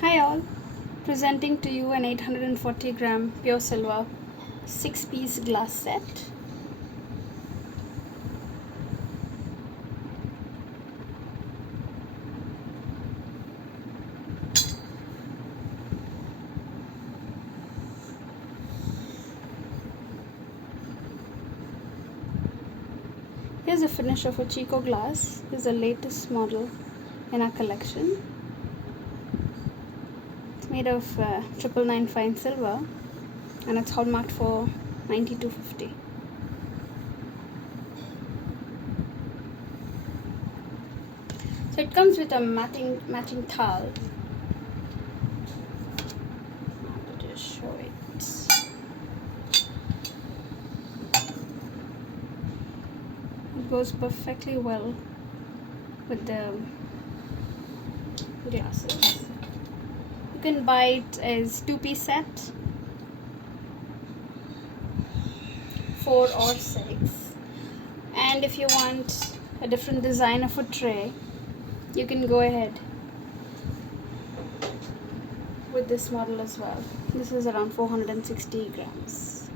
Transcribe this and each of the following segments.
Hi all, presenting to you an 840 gram pure silver 6-piece glass set. Here's a finish of a Chico glass. This is the latest model in our collection. It's made of 999 fine silver and it's hallmarked for 9250. So it comes with a matching thal. I'll just show it. It goes perfectly well with the glasses. You can buy it as 2-piece set, 4 or 6, and if you want a different design of a tray, you can go ahead with this model as well. This is around 460 grams,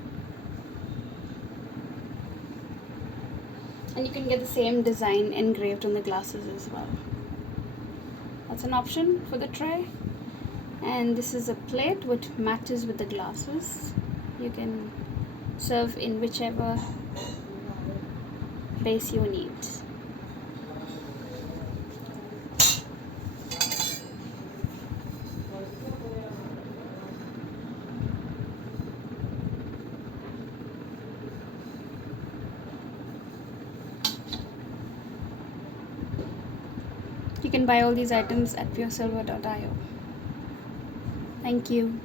and you can get the same design engraved on the glasses as well. That's an option for the tray. And this is a plate which matches with the glasses. You can serve in whichever base you need. You can buy all these items at PureSilver.io. Thank you.